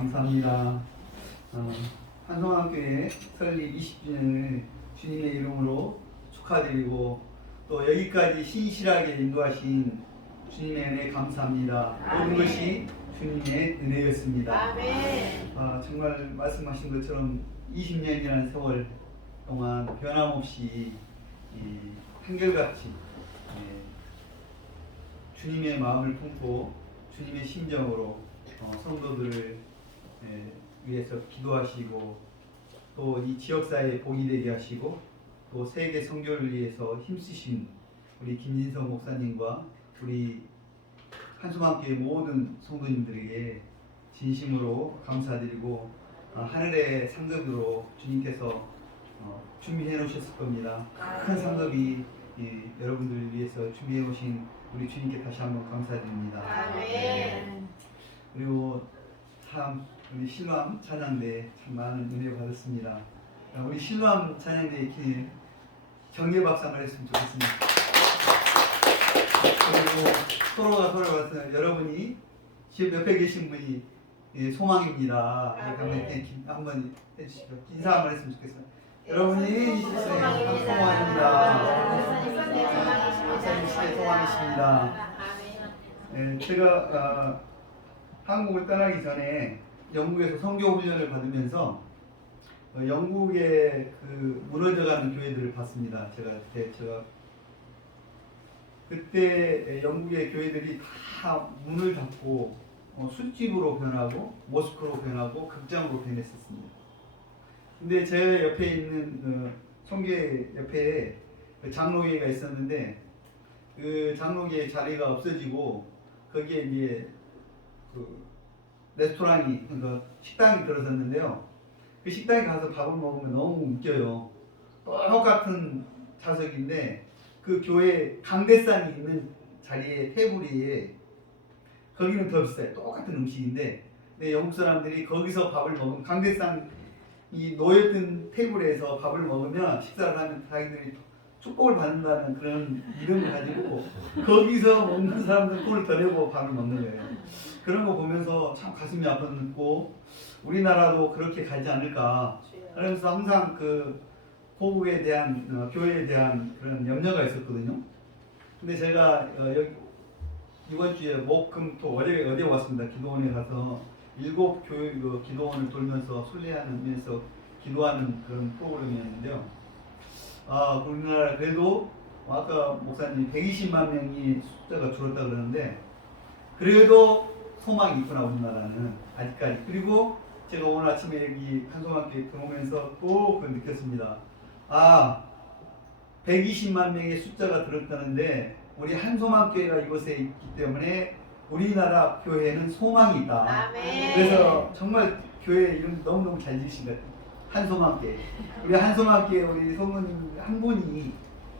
감사합니다. 한송학교의 설립 20주년을 주님의 이름으로 축하드리고 또 여기까지 신실하게 인도하신 주님의 은혜 감사합니다. 모든 것이 주님의 은혜였습니다. 아멘. 정말 말씀하신 것처럼 20년이라는 세월 동안 변함없이 한결같이 주님의 마음을 품고 주님의 심정으로 성도들을 위해서 기도하시고 또 이 지역사회에 복이 되게 하시고 또 세계 선교를 위해서 힘쓰신 우리 김진성 목사님과 우리 한숨함교회 모든 성도님들에게 진심으로 감사드리고 하늘의 상급으로 주님께서 준비해 놓으셨을 겁니다. 큰 상급이 여러분들을 위해서 준비해 놓으신 우리 주님께 다시 한번 감사드립니다. 아멘. 그리고 참 우리 신랑 찬양대 참 많은 은혜 받았습니다. 우리 신랑 찬양대의 길 경례 박상을 했으면 좋겠습니다. 그리고 서로가 서로 같은 여러분이 지금 옆에 계신 분이 소망입니다. 한번 해주시죠. 인사 한번 했으면 좋겠어요. 여러분이 소망입니다. 목사님 시대 소망이십니다. 제가 한국을 떠나기 전에 영국에서 선교 훈련을 받으면서 영국의 그 무너져가는 교회들을 봤습니다. 제가 그때 영국의 교회들이 다 문을 닫고 술집으로 변하고 모스크로 변하고 극장으로 변했었습니다. 근데 제 옆에 있는 총계 옆에 장로교회가 있었는데 그 장로교회 자리가 없어지고 거기에 이제 그 레스토랑이 그러니까 식당이 들어섰는데요. 그 식당에 가서 밥을 먹으면 너무 웃겨요. 똑같은 좌석인데 그 교회 강대상이 있는 자리에 테이블 위에 거기는 더 비싸요. 똑같은 음식인데 근데 영국 사람들이 거기서 밥을 먹으면 강대상이 놓였던 테이블에서 밥을 먹으면 식사를 하면 자기들이 축복을 받는다는 그런 이름을 가지고 거기서 먹는 사람들 돈을 더 내고 밥을 먹는 거예요. 그런 거 보면서 참 가슴이 아팠고 우리나라도 그렇게 가지 않을까. 그러면서 항상 그 고국에 대한 교회에 대한 그런 염려가 있었거든요. 근데 제가 이번 주에 목금토 어제 왔습니다. 기도원에 가서 7 교회 기도원을 돌면서 순례하면서 기도하는 그런 프로그램이었는데요. 우리나라 그래도 아까 목사님 120만 명이 숫자가 줄었다 그러는데 그래도 소망이 있구나 우리나라는 아직까지. 그리고 제가 오늘 아침에 여기 한송학교에 들어오면서 또 느꼈습니다. 120만 명의 숫자가 들었다는데 우리 한송학교가 이곳에 있기 때문에 우리나라 교회에는 소망이 있다. 아멘. 그래서 정말 교회 이름 너무너무 잘 지으신 것 같아요. 한송학교에 우리 한송학교에 우리 성도님 한 분이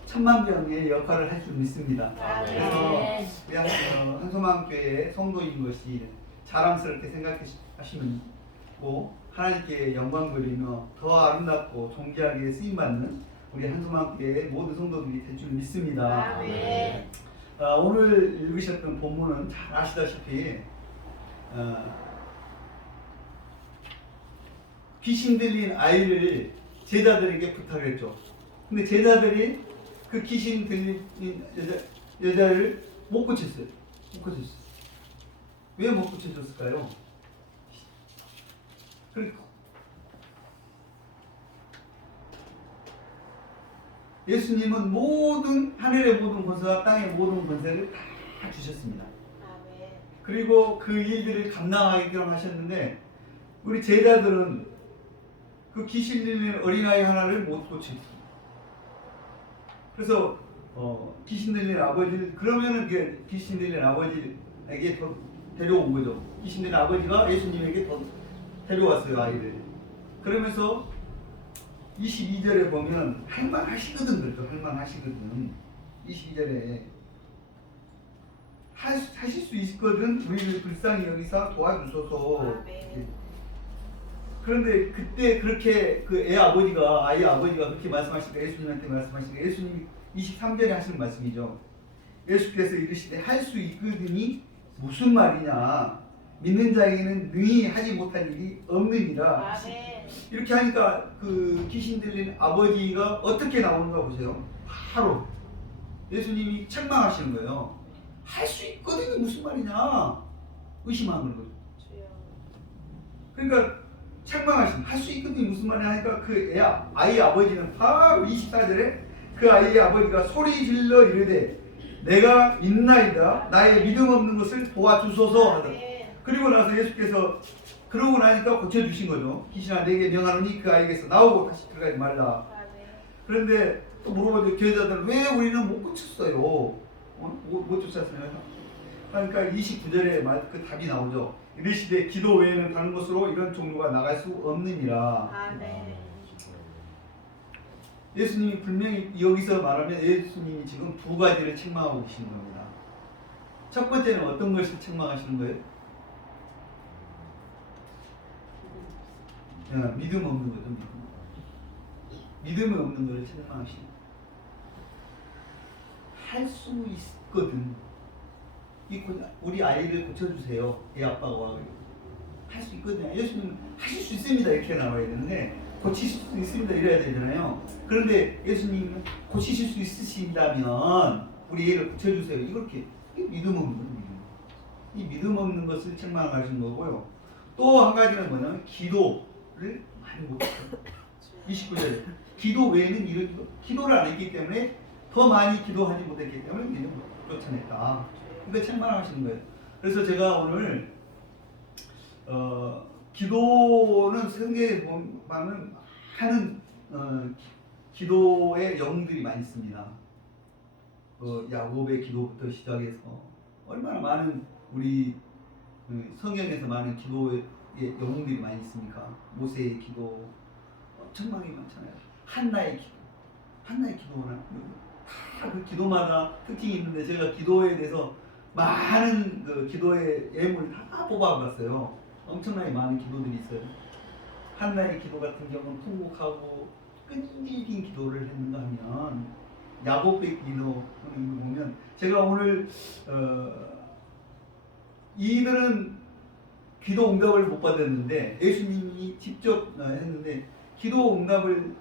1000만 명의 역할을 할 수 있습니다. 그래서 우리 한송학교의 성도인 것이 자랑스럽게 생각하시면 고 하나님께 영광 돌리며 더 아름답고 존귀하게 쓰임받는 우리 한송학교의 모든 성도들이 될 줄 믿습니다. 아멘. 오늘 읽으셨던 본문은 잘 아시다시피 귀신 들린 아이를 제자들에게 부탁했죠. 근데 제자들이 그 귀신 들린 여자를 못 고쳤어요. 왜 못 고쳐줬을까요? 그러니까 예수님은 모든 하늘의 모든 권세와 땅의 모든 권세를 다 주셨습니다. 아멘. 그리고 그 일들을 감당하기로 하셨는데 우리 제자들은 그 귀신 들린 어린아이 하나를 못 고쳤습니다. 그래서 귀신 들린 아버지를 그러면은 그 귀신 들린 아버지에게 더 데려온 거죠. 귀신 들린 아버지가 예수님에게 더 데려왔어요 아이를. 그러면서 22절에 보면 할만하시거든 그렇죠. 할만하시거든. 22절에 하실 수 있거든 우리를 불쌍히 여기서 도와주소서. 그런데 그때 그렇게 그 아이 아버지가 그렇게 말씀하시니까 예수님한테 말씀하시니까 예수님이 23절에 하시는 말씀이죠. 예수께서 이르시되 할 수 있거든이 무슨 말이냐. 믿는 자에게는 능히 하지 못할 일이 없느니라. 아멘. 이렇게 하니까 그 귀신 들린 아버지가 어떻게 나오는가 보세요. 바로 예수님이 책망하시는 거예요. 할 수 있거든요. 무슨 말이냐? 의심하는 거죠. 주여. 그러니까 책망하시는, 할 수 있거든요. 무슨 말이냐 하니까 그 아이 아버지는 바로 24절에 그 아이의 아버지가 소리 질러 이르되 내가 있나이다. 나의 믿음 없는 것을 도와주소서 하더라. 아멘. 그리고 나서 예수께서 그러고 나니까 고쳐주신 거죠. 귀신아 내게 명하노니 그 아이에게서 나오고 다시 들어가지 말라. 아멘. 그런데 또 물어보죠. 교회자들은 왜 우리는 못 고쳤어요? 못 쫓았어요? 그러니까 29절에 그 답이 나오죠. 이르시되 기도 외에는 다른 곳으로 이런 종류가 나갈 수 없느니라. 아멘. 예수님이 분명히 여기서 말하면 예수님이 지금 두 가지를 책망하고 계시는 겁니다. 첫 번째는 어떤 것을 책망하시는 거예요? 믿음 없는 거죠. 믿음이 없는 것을 책망하시는 거예요. 할 수 있거든. 우리 아이를 고쳐주세요. 애 아빠가 와가지고 할 수 있거든요. 예수님 하실 수 있습니다. 이렇게 나와야 되는데 고치실 수 있습니다. 이래야 되잖아요. 그런데 예수님은 고치실 수 있으신다면 우리 애를 고쳐주세요. 이렇게 믿음 없는 거예요. 이 믿음 없는 것을 책망하신 거고요. 또 한 가지는 뭐냐면 기도를 많이 못해요. 29절 기도 외에는 기도를 안 했기 때문에 더 많이 기도하지 못했기 때문에 우리는 쫓아냈다. 그러니까 책망하시는 거예요. 그래서 제가 오늘 기도는 성경에 보면 하는 기도의 영들이 많이 있습니다. 야곱의 기도부터 시작해서 얼마나 많은 우리 성경에서 많은 기도의 영웅들이 많이 있습니까? 모세의 기도 엄청 많이 많잖아요. 한나의 기도나 다 그 기도마다 특징이 있는데 제가 기도에 대해서 많은 그 기도의 예물 다 뽑아봤어요. 엄청나게 많은 기도들이 있어요. 한나의 기도 같은 경우는 풍국하고 끈질긴 기도를 했는가 하면 야곱의 기도를 보면 제가 오늘 이들은 기도 응답을 못 받았는데 예수님이 직접 했는데 기도 응답을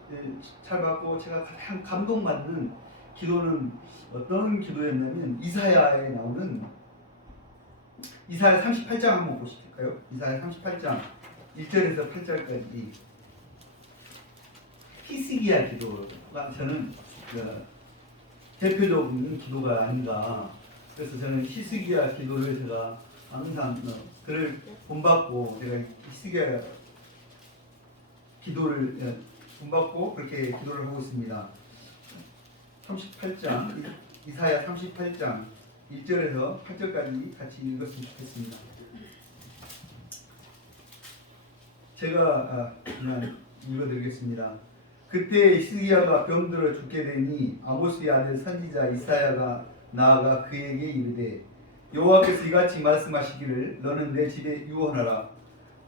잘 받고 제가 가장 감동받는 기도는 어떤 기도였냐면 이사야에 나오는 이사야 38장 한번 보실까요? 이사야 38장 1절에서 8절까지 히스기야 기도가 저는 대표적인 기도가 아닌가. 그래서 저는 히스기야 기도를 제가 항상 그를 본받고 제가 히스기야 기도를 본받고 그렇게 기도를 하고 있습니다. 38장 이사야 38장 1절에서 8절까지 같이 읽었으면 좋겠습니다. 제가 그냥 읽어드리겠습니다. 그때 히스기야가 병들어 죽게 되니 아모스의 아들 선지자 이사야가 나아가 그에게 이르되 여호와께서 이같이 말씀하시기를 너는 내 집에 유언하라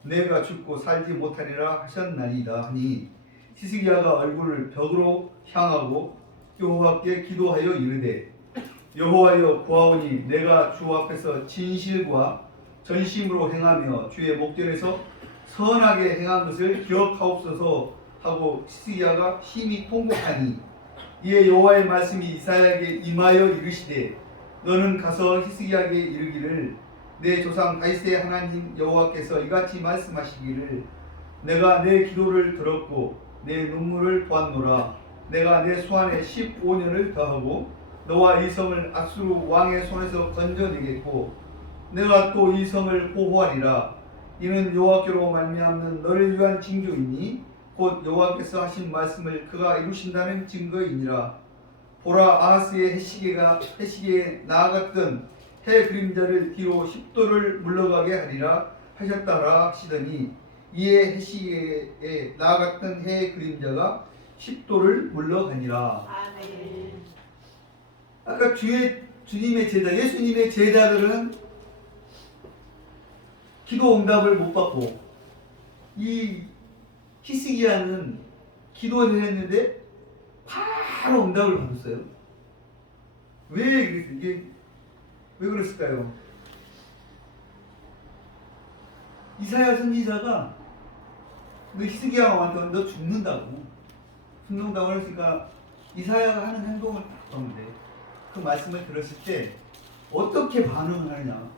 내가 죽고 살지 못하리라 하셨나이다 하니 히스기야가 얼굴을 벽으로 향하고 여호와께 기도하여 이르되 여호와여 구하오니 내가 주 앞에서 진실과 전심으로 행하며 주의 목전에서 선하게 행한 것을 기억하옵소서 하고 히스기야가 심히 통곡하니 이에 여호와의 말씀이 이사야에게 임하여 이르시되 너는 가서 히스기야에게 이르기를 내 조상 다윗의 하나님 여호와께서 이같이 말씀하시기를 내가 내 기도를 들었고 내 눈물을 보았노라 내가 내 소환에 15년을 더하고 너와 이 성을 앗수르 왕의 손에서 건져내겠고 내가 또 이 성을 보호하리라 이는 여호와께로 말미암는 너를 위한 징조이니 곧 여호와께서 하신 말씀을 그가 이루신다는 증거이니라 보라 아하스의 해시계에 나아갔던 해 그림자를 뒤로 10도를 물러가게 하리라 하셨다라 하시더니 이에 해시계에 나아갔던 해 그림자가 10도를 물러가니라. 아멘. 아까 주님의 제자, 예수님의 제자들은 기도 응답을 못 받고 이 히스기야는 기도를 했는데 바로 응답을 받았어요. 왜 그랬을까요? 이사야 선지자가 너 히스기야한테 너 죽는다고 했으니까 이사야가 하는 행동을 딱 보는데 그 말씀을 들었을 때 어떻게 반응을 하느냐,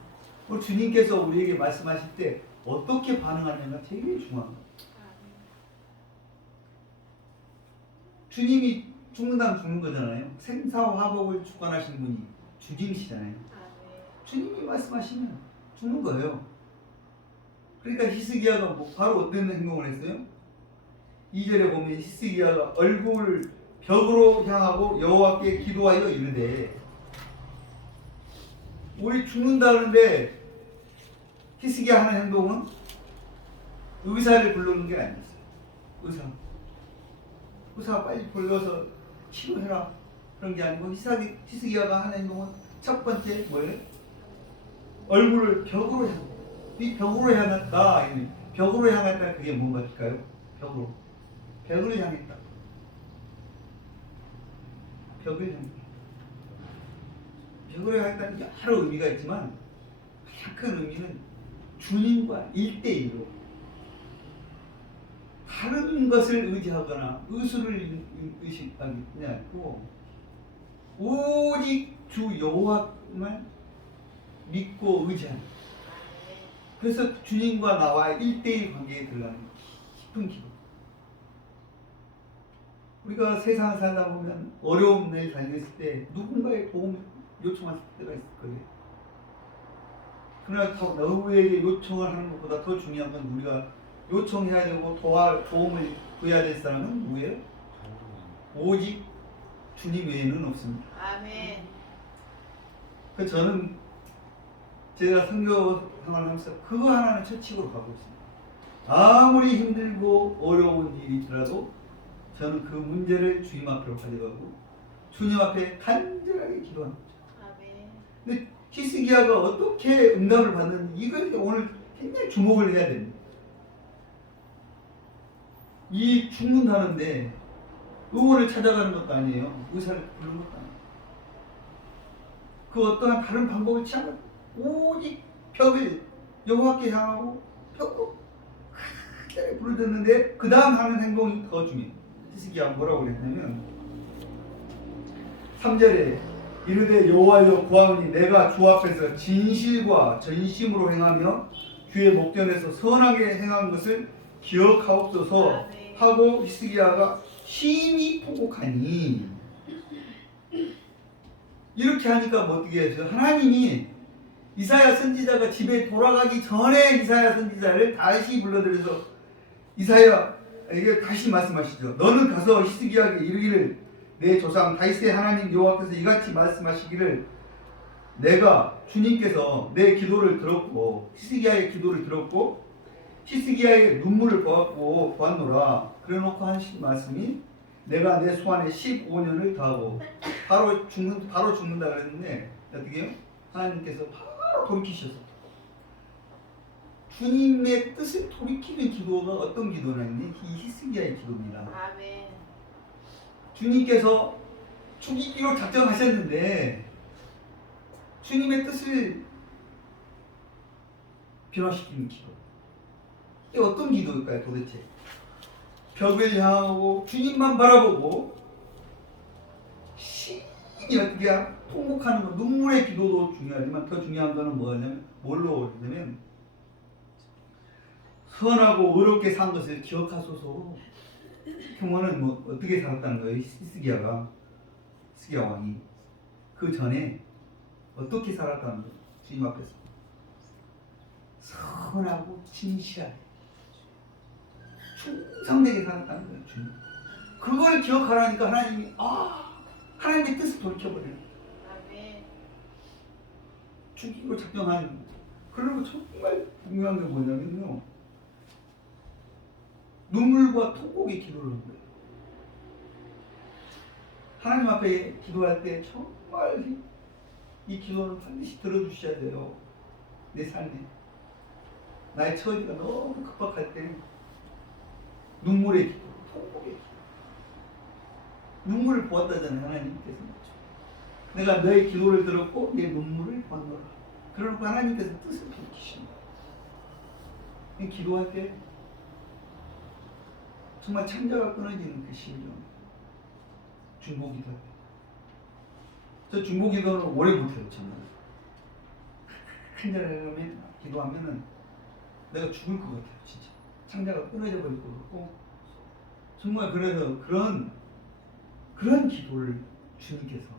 우리 주님께서 우리에게 말씀하실 때 어떻게 반응하느냐가 되게 중요한 거예요. 주님이 죽는다면 죽는 거잖아요. 생사화복을 주관하시는 분이 주님이시잖아요. 주님이 말씀하시면 죽는 거예요. 그러니까 히스기야가 바로 어떤 행동을 했어요? 2절에 보면 히스기야가 얼굴을 벽으로 향하고 여호와께 기도하여 이르되, 우리 죽는다는데 히스기야 하는 행동은 의사를 부르는 게 아니었어요. 의사 빨리 불러서 치료해라 그런 게 아니고 히스기야가 하는 행동은 첫 번째 뭐예요? 얼굴을 벽으로 향하고, 이 벽으로 향했다. 벽으로 향했다. 그게 뭔가일까요? 벽을 향했다. 벽을 향했다는 여러 의미가 있지만 가장 큰 의미는 주님과 1대1로 다른 것을 의지하거나 의술을 의식하지 않고 오직 주 여호와만 믿고 의지하는. 그래서 주님과 나와 1대1 관계에 들어가는 깊은 기도. 우리가 세상을 살다 보면 어려운 일 달렸을 때 누군가의 도움 요청할 때가 있을 거예요. 그러나 너에게 요청을 하는 것보다 더 중요한 건 우리가 요청해야 되고 도움을 구해야 될 사람은 누구예요? 오직 주님 외에는 없습니다. 아멘. 그래서 저는 제가 선교 생활하면서 그거 하나는 철칙으로 가고 있습니다. 아무리 힘들고 어려운 일이 있더라도 저는 그 문제를 주님 앞으로 가져가고 주님 앞에 간절하게 기도하는 거죠. 아멘. 근데 히스기야가 어떻게 응답을 받는지 이걸 오늘 굉장히 주목을 해야 됩니다. 이 죽는다는데 의원을 찾아가는 것도 아니에요. 의사를 부르는 것도 아니에요. 그 어떠한 다른 방법을 취하면 오직 벽을 여호와께 향하고 벽으로 간절히 부르짖는데 그 다음 하는 행동이 더 중요해요. 히스기야 뭐라고 그랬냐면 3절에 이르되 여호와여 구하오니 내가 주 앞에서 진실과 전심으로 행하며 주의 목전에서 선하게 행한 것을 기억하옵소서 하고 히스기야가 심히 통곡하니. 이렇게 하니까 뭐 어떻게 해서 하나님이 이사야 선지자가 집에 돌아가기 전에 이사야 선지자를 다시 불러들여서 이사야에게 다시 말씀하시죠. 너는 가서 히스기야에게 이르기를 내 조상 다윗의 하나님 여호와께서 이같이 말씀하시기를 내가 주님께서 내 기도를 들었고 히스기야의 기도를 들었고 히스기야의 눈물을 보았노라. 그래놓고 하신 말씀이 내가 내 소환에 15년을 더하고 바로 죽는다 그랬는데 어떻게 해요? 하나님께서 바로 돌이키셔서 주님의 뜻을 돌이키는 기도가 어떤 기도냐면 이 히스기야의 기도입니다. 아멘. 주님께서 죽이기로 작정하셨는데 주님의 뜻을 변화시키는 기도. 이게 어떤 기도일까요 도대체? 벽을 향하고 주님만 바라보고 심히 어떻게 통곡하는 것, 눈물의 기도도 중요하지만 더 중요한 거는 뭐냐면 뭘로 그러냐면 선하고 의롭게 산 것을 기억하소서. 경호는 뭐 어떻게 살았다는 거예요? 히스기야 왕이 그 전에 어떻게 살았다는 거예요? 주님 앞에서 선하고 진실하게 충성되게 살았다는 거예요. 주님. 그걸 기억하라니까 하나님이 하나님의 뜻을 돌이켜버려요. 아멘. 죽이고 작정하는. 그리고 정말 중요한 게 뭐냐면요, 눈물과 통곡의 기도를 하는 거예요. 하나님 앞에 기도할 때 정말 이 기도는 반드시 들어주셔야 돼요. 내 삶에 나의 처지가 너무 급박할 때 눈물의 기도, 통곡의 기도. 눈물을 보았다잖아요. 하나님께서. 내가 너의 기도를 들었고 내 눈물을 보았노라. 그러고 하나님께서 뜻을 돌이키신다. 이 기도할 때 정말 창자가 끊어지는 그 심정. 중보기도 할 때. 저 중보기도는 오래 못해요, 정말. 한절하면 기도하면은 내가 죽을 것 같아요, 진짜. 창자가 끊어져 버릴 것 같고. 정말 그래서 그런 기도를 주님께서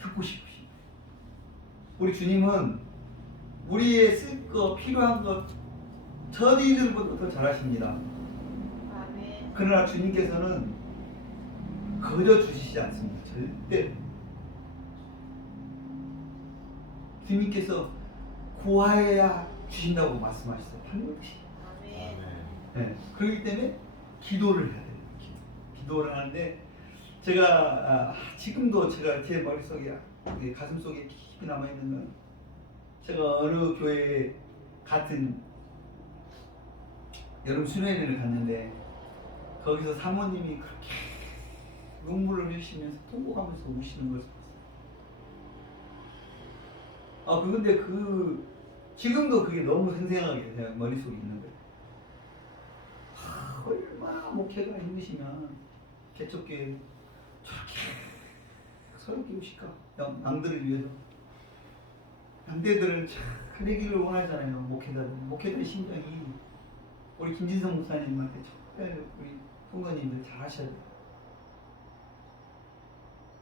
듣고 싶으신 거예요. 우리 주님은 우리의 쓸 거 필요한 것 저희들보다 더 잘하십니다. 아멘. 그러나 주님께서는 거저 주시지 않습니다. 절대. 주님께서 구하여야 주신다고 말씀하셨어요. 반드시. 아멘. 네. 그렇기 때문에 기도를 해야 돼요. 기도를 하는데 제가 지금도 제가 제 머릿속에 가슴 속에 깊이 남아 있는 건 제가 어느 교회에 같은 여름 수련회를 갔는데 거기서 사모님이 그렇게 눈물을 흘리시면서 통곡하면서 우시는 것을 봤어요. 근데 지금도 그게 너무 생생하게 제 머릿속에 있는 거예요. 얼마나 목회가 힘드시면 개척교회 저렇게 서럽게 우실까? 양들을 위해서. 양대들은 잘 되기를 원하잖아요. 목회자의 심정이 우리 김진성 목사님한테 정말 우리 성도님들 잘 하셔야 돼요.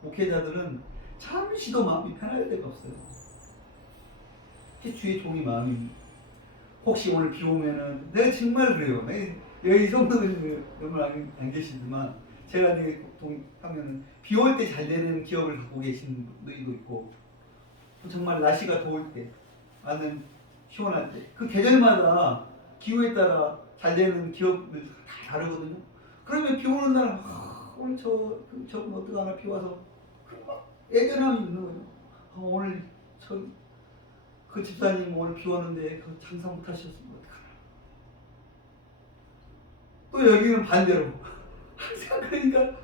목회자들은 잠시도 마음이 편할 데가 없어요. 주의 종이 마음이 혹시 오늘 비 오면은 내가 정말 그래요. 여기 성도들 너무 안 계시지만 제가 하면은 비 올 때 잘 되는 기업을 갖고 계신 분들도 있고 정말 날씨가 더울 때 나는 시원할 때 그 계절마다 기후에 따라 잘 되는 기업들 다 다르거든요. 그러면 비 오는 날 오늘 저분 어떡하나 비 와서 막 애절함이 있는 거죠. 오늘 그 집사님 오늘 비 오는데 그 장사 못 하셨으면 어떡하나. 또 여기는 반대로 항상 그러니까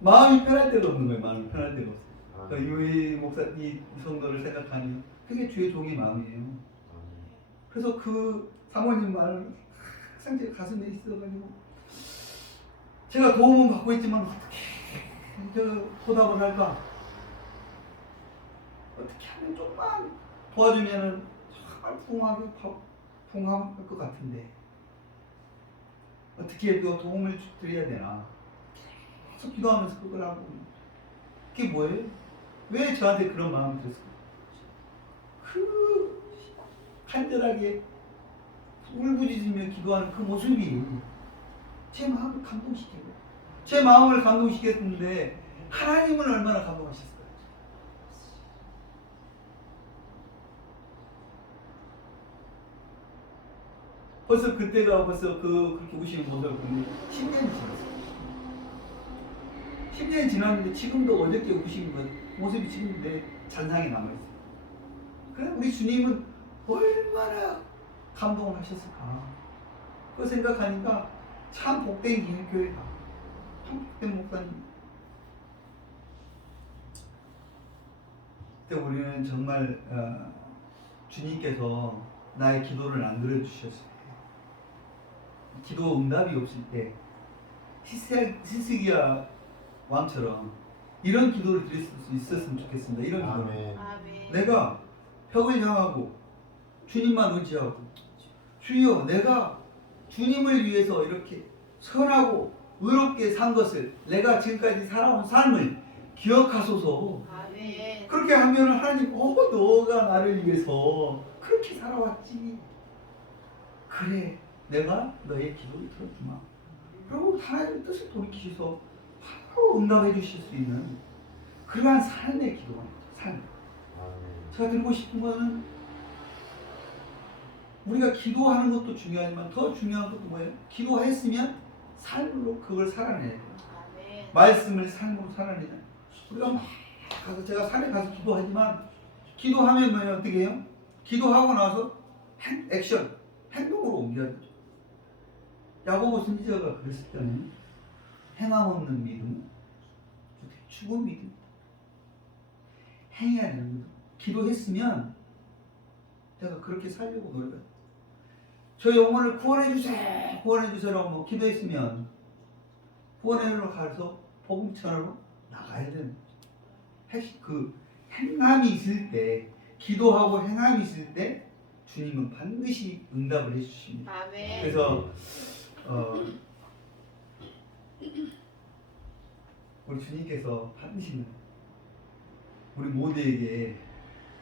마음이 편할 데가 없는 거예요. 마음이 편할 데가 없어요. 그러니까 이 목사 이 성도를 생각하니 그게 주의 종의 마음이에요. 그래서 그 사모님 말을 항상 제 가슴에 있어가지고 제가 도움은 받고 있지만 어떻게 보답을 할까? 어떻게 하면 조금만 도와주면은 정말 풍성할 것 같은데 어떻게 도움을 드려야 되나? 계속 기도하면서 그걸 하고 그게 뭐예요? 왜 저한테 그런 마음이 들었을까요? 그 간절하게 울부짖으며 기도하는 그 모습이 제 마음을 감동시키고 제 마음을 감동시켰는데 하나님은 얼마나 감동하셨을까요? 벌써 그때가 그렇게 우시는 모습을 보니 10년이 지났어요. 10년이 지났는데 지금도 어저께 우시는 모습이 지금 내 잔상에 남아있어요. 그래 우리 주님은 얼마나 감동을 하셨을까? 그거 생각하니까 참 복된 교회다. 참 복된 목사님. 그때 우리는 정말 주님께서 나의 기도를 안 들어주셨을 때 기도 응답이 없을 때 히스기야 왕처럼 이런 기도를 드릴 수 있었으면 좋겠습니다. 이런 기도. 아멘. 내가 벽을 향하고 주님만 의지하고 주여 내가 주님을 위해서 이렇게 선하고 의롭게 산 것을 내가 지금까지 살아온 삶을 기억하소서. 아멘. 그렇게 하면 하나님 너가 나를 위해서 그렇게 살아왔지. 그래 내가 너의 기도를 들었구나. 그리고 하나님의 뜻을 돌이키셔서 바로 응답해 주실 수 있는 그러한 삶의 기도가 삶. 제가 드리고 싶은 거는 우리가 기도하는 것도 중요하지만 더 중요한 것도 뭐예요? 기도했으면 삶으로 그걸 살아내야 돼요. 아멘. 말씀을 삶으로 살아내야 돼요. 우리가 막 가서 제가 산에 가서 기도하지만 기도하면 뭐예요? 어떻게 해요? 기도하고 나서 액션, 행동으로 옮겨야 되죠. 야고보 선지자가 그랬을 때는 행함 없는 믿음, 죽은 믿음, 행해야 되는 믿음. 기도했으면 제가 그렇게 살려고 노력해요. 저 영혼을 구원해 주세요, 구원해 주세요라고 뭐 기도했으면 구원회로 가서 복음 전하러 나가야 되는 거죠. 그 행함이 있을 때, 기도하고 행함이 있을 때 주님은 반드시 응답을 해주십니다. 아멘. 그래서 우리 주님께서 반드시 우리 모두에게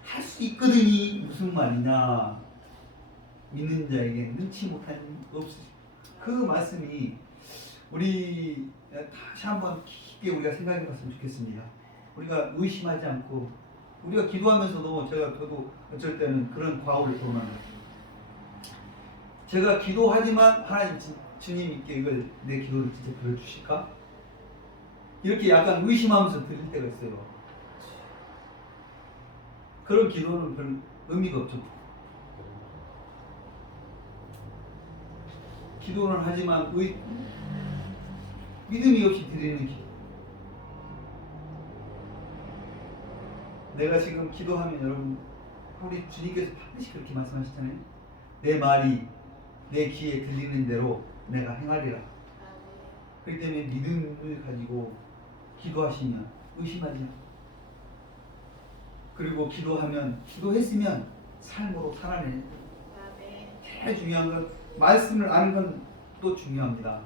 할 수 있거든이 무슨 말이냐, 믿는 자에게 능치 못한 일 없으시. 그 말씀이 우리 다시 한번 깊게 우리가 생각해 봤으면 좋겠습니다. 우리가 의심하지 않고, 우리가 기도하면서도 저도 어쩔 때는 그런 과오를 범합니다. 제가 기도하지만 하나님 주님께 이걸 내 기도를 진짜 들어주실까? 이렇게 약간 의심하면서 드릴 때가 있어요. 그런 기도는 별 의미가 없죠. 기도는 하지만 믿음이 없이 드리는 기도. 내가 지금 기도하면 여러분, 우리 주님께서 반드시 그렇게 말씀하셨잖아요. 내 말이 내 귀에 들리는 대로 내가 행하리라. 그렇기 때문에 믿음을 가지고 기도하시면 의심하지 않고, 그리고 기도했으면 삶으로 살아내는. 제일 중요한 건 말씀을 아는 건 또 중요합니다.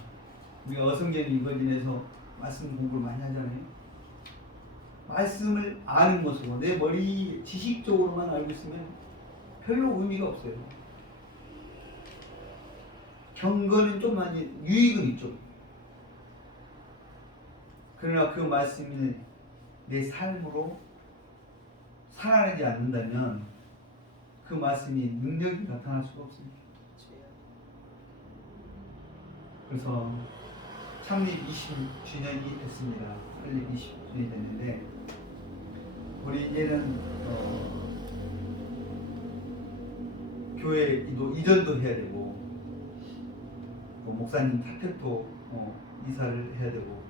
우리가 어성경 이거진에서 말씀 공부를 많이 하잖아요. 말씀을 아는 것으로 내 머리 지식적으로만 알고 있으면 별로 의미가 없어요. 경건은 좀 많이, 유익은 있죠. 그러나 그 말씀이 내 삶으로 살아내지 않는다면 그 말씀이 능력이 나타날 수가 없습니다. 그래서 창립 20주년이 됐습니다. 설립 20주년이 됐는데, 우리 이제는 교회 이전도 해야 되고, 또 목사님 사택도 이사를 해야 되고,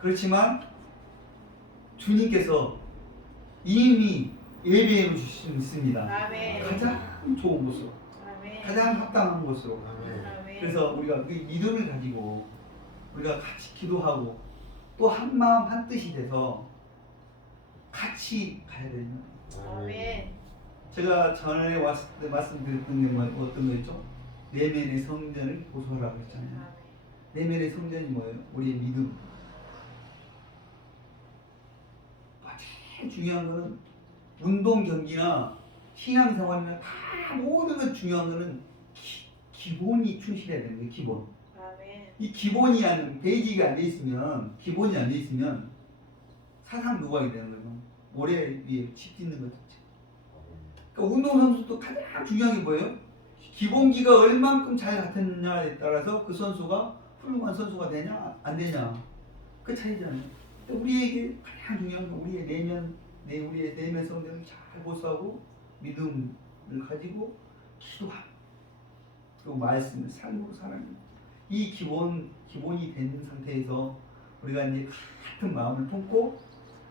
그렇지만 주님께서 이미 예배해 주셨습니다. 가장 좋은 곳으로, 가장 합당한 곳으로. 그래서 우리가 그 믿음을 가지고 우리가 같이 기도하고 또 한 마음 한 뜻이 돼서 같이 가야 되는 거예요. 제가 전에 왔을 때 말씀드렸던 게 어떤 거였죠? 내면의 성전을 보소하라고 했잖아요. 내면의 성전이 뭐예요? 우리의 믿음. 제일 중요한 거는 운동 경기나 신앙생활이나 다 모든 것 중요한 거는 기본이 충실해야 되는 거예요. 기본. 이 기본이 베이직이 안 돼 있으면, 기본이 안 돼 있으면 사상 누각이 되는 거예요. 모래 위에 집 짓는 거죠. 그러니까 운동선수도 가장 중요한 게 뭐예요? 기본기가 얼만큼 잘 갖췄느냐에 따라서 그 선수가 훌륭한 선수가 되냐 안 되냐, 그 차이잖아요. 우리에게 가장 중요한 건 우리의 내면 성전을 잘 보수하고 믿음을 가지고 기도하고, 그리고 말씀을 삶으로 살아내는, 이 기본이 된 상태에서 우리가 이제 같은 마음을 품고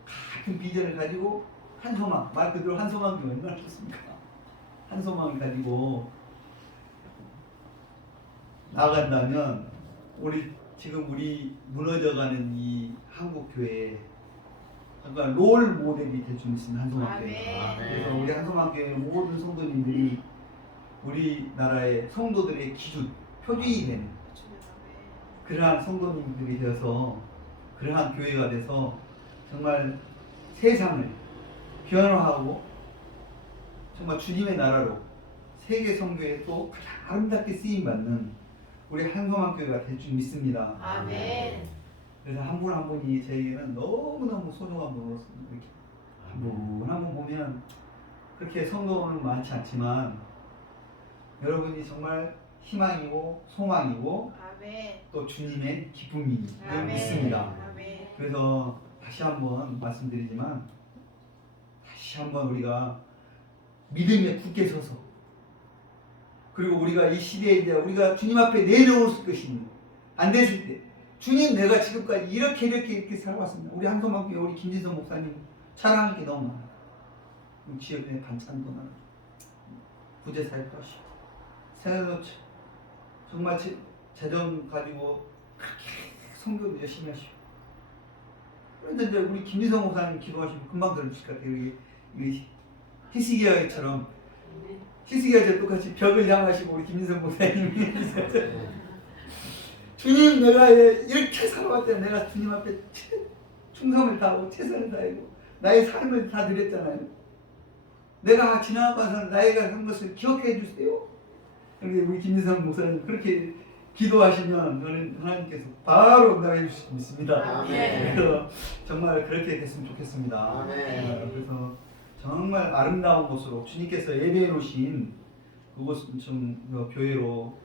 같은 비전을 가지고 한 소망, 말 그대로 한 소망이 얼마나 좋습니까? 한 소망을 가지고 나간다면 지금 우리 무너져가는 이 한국 교회에 그러니까 롤 모델이 될 수 있는 한소망교회. 그래서 우리 한소망교회 모든 성도님들이 우리나라의 성도들의 기준, 표준이 되는 그러한 성도님들이 되어서, 그러한 교회가 돼서 정말 세상을 변화하고 정말 주님의 나라로 세계 선교에 또 가장 아름답게 쓰임받는 우리 한소망교회가 될 줄 믿습니다. 아멘. 그래서 한 분 한 분이 저에게는 너무너무 소중한 분으로서 이렇게 한 분 보면 그렇게 성도는 많지 않지만 여러분이 정말 희망이고 소망이고 또 주님의 기쁨이 믿습니다. 그래서 다시 한번 말씀드리지만, 다시 한번 우리가 믿음에 굳게 서서, 그리고 우리가 이 시대에 이제 우리가 주님 앞에 내려올 것입니다. 안 됐을 때 주님, 내가 지금까지 이렇게 살아왔습니다. 우리 한소망교회 우리 김진성 목사님 사랑하는 게 너무 많아요. 지역의 반찬도 많아요. 부재 사역도 하시고 생애도 정말 재정 가지고 그렇게 성교도 열심히 하시고. 그런데 이제 우리 김미성 목사님 기도하시면 금방 들으실 것 같아요. 이 히스기야처럼 히스기야처럼 똑같이 벽을 향하시고 우리 김미성 목사님이 주님 내가 이렇게 살아왔대. 내가 주님 앞에 충성을 다하고 최선을 다하고 나의 삶을 다 드렸잖아요. 내가 지나가서 나이가 한 것을 기억해 주세요. 그런데 우리 김민성 목사님 그렇게 기도하시면 하나님께서 바로 응답해 주실 수 있습니다. 아멘. 그래서 정말 그렇게 됐으면 좋겠습니다. 아멘. 그래서 정말 아름다운 곳으로 주님께서 예배해 놓으신 그곳 좀 교회로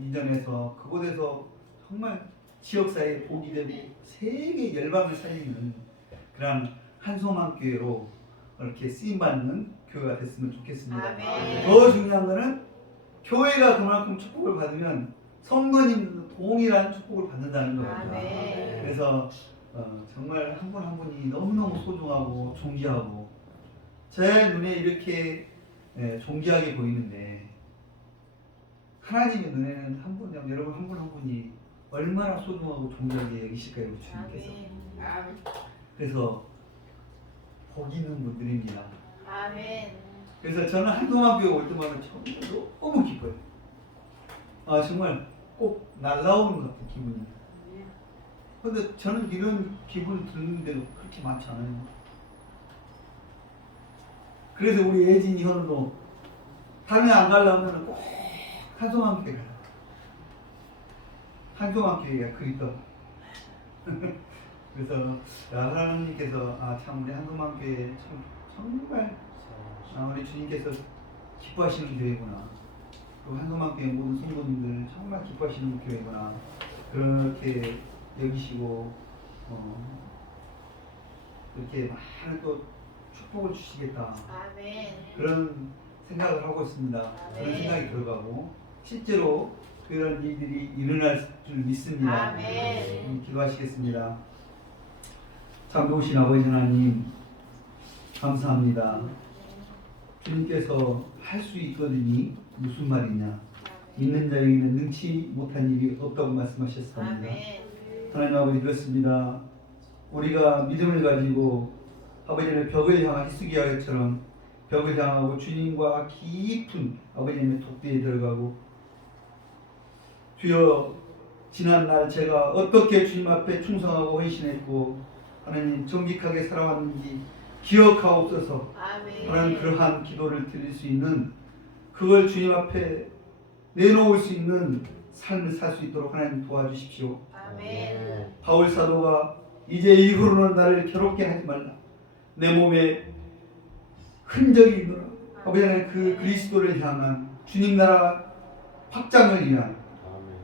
이전해서 그곳에서 정말 지역사회에 복이 되고 세계 열방을 살리는 그런 한소망 교회로 이렇게 쓰임받는 교회가 됐으면 좋겠습니다. 아멘. 더 중요한 것은 교회가 그만큼 축복을 받으면 성도님도 동일한 축복을 받는다는 겁니다. 아멘. 그래서 정말 한 분 한 분이 너무너무 소중하고 존귀하고 제 눈에 이렇게 존귀하게 보이는데 하나님의 눈에는 여러분 한 분 한 분이 얼마나 소중하고 존귀하게 여기실까요, 주님께서. 아멘. 그래서 복 있는 분들입니다. 아멘. 그래서 저는 한동안 교회 올 때마다 정말 너무 기뻐요. 정말 꼭 날라오는 것 같은 기분이에요. 그런데 저는 이런 기분을 듣는데도 그렇게 많지 않아요. 그래서 우리 예진이 현우도 다른 데 안 가려면 꼭 한동안 교회 가요. 한동안 교회가 그립다. 그래서 하나님께서 참 우리 한동안 교회 정말 우리 주님께서 기뻐하시는 교회구나. 그리고 한동안 교회 모든 성도님들 정말 기뻐하시는 교회구나. 그렇게 여기시고 이렇게 많은 또 축복을 주시겠다. 아멘. 그런 생각을 하고 있습니다. 그런 생각이 들어가고 실제로 그런 일들이 일어날 줄 믿습니다. 아멘. 기도하시겠습니다. 참 좋으신 아버지 하나님 감사합니다. 주님께서 할 수 있거든이 무슨 말이냐? 있는 자에게는 능치 못한 일이 없다고 말씀하셨습니다. 아멘. 하나님 아버지 그렇습니다. 우리가 믿음을 가지고 아버지의 벽을 향한 히스기야처럼 벽을 향하고 주님과 깊은 아버지의 독대에 들어가고 주여 지난날 제가 어떻게 주님 앞에 충성하고 헌신했고 하나님 정직하게 살아왔는지 기억하옵소서. 아멘. 하나님 그러한 기도를 드릴 수 있는 그걸 주님 앞에 내놓을 수 있는 삶을 살 수 있도록 하나님 도와주십시오. 아멘. 바울 사도가 이제 이후로는 나를 괴롭게 하지 말라. 내 몸에 흔적이 있노라. 아버지 하나님 그 그리스도를 향한 주님 나라 확장을 위한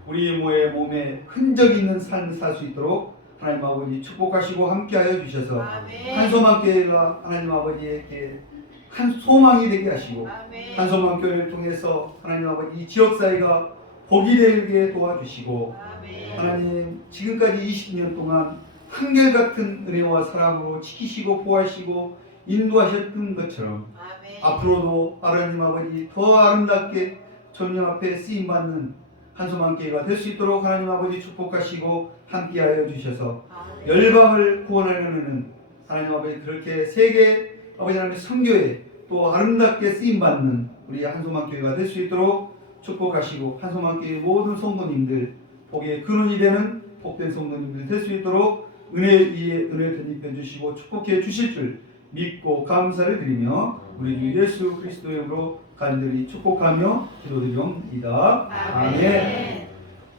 우리 몸에 흔적이 있는 삶을 살 수 있도록 하나님 아버지 축복하시고 함께하여 주셔서 아멘. 한소망교회가 하나님 아버지에게 한 소망이 되게 하시고 아멘. 한소망교회를 통해서 하나님 아버지 이 지역사회가 복이 되게 도와주시고 아멘. 하나님 지금까지 20년 동안 한결같은 은혜와 사랑으로 지키시고 보호하시고 인도하셨던 것처럼 아멘. 앞으로도 하나님 아버지 더 아름답게 주님 앞에 쓰임받는 한소망교회가 될 수 있도록 하나님 아버지 축복하시고 함께하여 주셔서 아멘. 열방을 구원하려는 하나님 아버지 그렇게 세계 아버지 하나님의 선교에 또 아름답게 쓰임받는 우리 한소망교회가 될 수 있도록 축복하시고 한소망교회 모든 성도님들 복의 근원이 되는 복된 성도님들 될 수 있도록 은혜 위에 은혜를 덧입혀 주시고 축복해 주실 줄 믿고 감사를 드리며 우리 주 예수 그리스도의 이름으로 간절히 축복하며 기도드리옵나이다. 아멘.